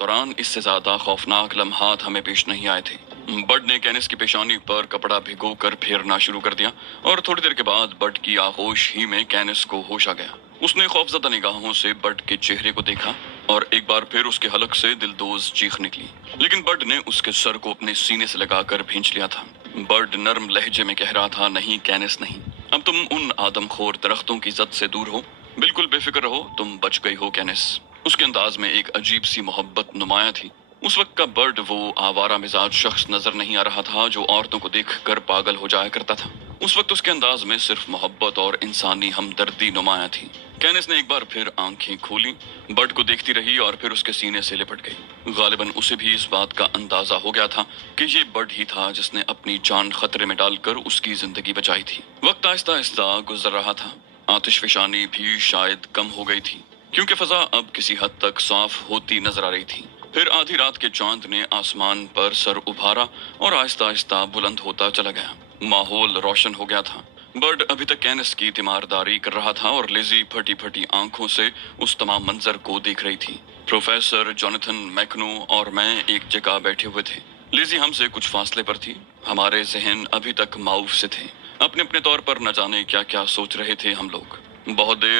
दौरान इससे ज्यादा खौफनाक लम्हात हमें पेश नहीं आए थे। बड ने कैनिस की पेशानी पर कपड़ा भिगो कर फेरना शुरू कर दिया और थोड़ी देर के बाद बड की आगोश ही में कैनिस को होश आ गया। उसने खौफजदा निगाहों से बड के चेहरे को देखा और एक बार फिर उसके हलक से दिलदोज चीख निकली, लेकिन बड ने उसके सर को अपने सीने से लगाकर भींच लिया था। बड नरम लहजे में कह रहा था, नहीं कैनिस नहीं, अब तुम उन आदमखोर दरख्तों की जद से दूर हो, बिल्कुल बेफिक्र रहो, तुम बच गई हो कैनिस। उसके अंदाज में एक अजीब सी मोहब्बत नुमाया थी। उस वक्त का बर्ड वो आवारा मिजाज शख्स नजर नहीं आ रहा था जो औरतों को देखकर पागल हो जाया करता था। उस वक्त उसके अंदाज में सिर्फ मोहब्बत और इंसानी हमदर्दी नुमाया थी। कैनिस ने एक बार फिर आंखें खोली, बर्ड को देखती रही और फिर उसके सीने से लिपट गई। गालिबन उसे भी इस बात का अंदाजा हो गया था कि ये बर्ड ही था जिसने अपनी जान खतरे में डालकर उसकी जिंदगी बचाई थी। वक्त आहिस्ता आहिस्ता गुजर रहा था। आतिशफशानी भी शायद कम हो गई थी क्योंकि फजा अब किसी हद तक साफ होती नजर आ रही थी। फिर आधी रात के चांद ने आसमान पर सर उभारा और आहिस्ता आहिस्ता बुलंद होता चला गया। माहौल रोशन हो गया था। बर्ड अभी तक कैनिस की तीमारदारी कर रहा था और लिजी फटी फटी आंखों से उस तमाम मंजर को देख रही थी। प्रोफेसर जोनाथन मैकनो और मैं एक जगह बैठे हुए थे। लिजी हमसे कुछ फासले पर थी। हमारे जहन अभी तक माऊफ से थे। अपने अपने तौर पर न जाने क्या क्या सोच रहे थे हम लोग। बहुत देर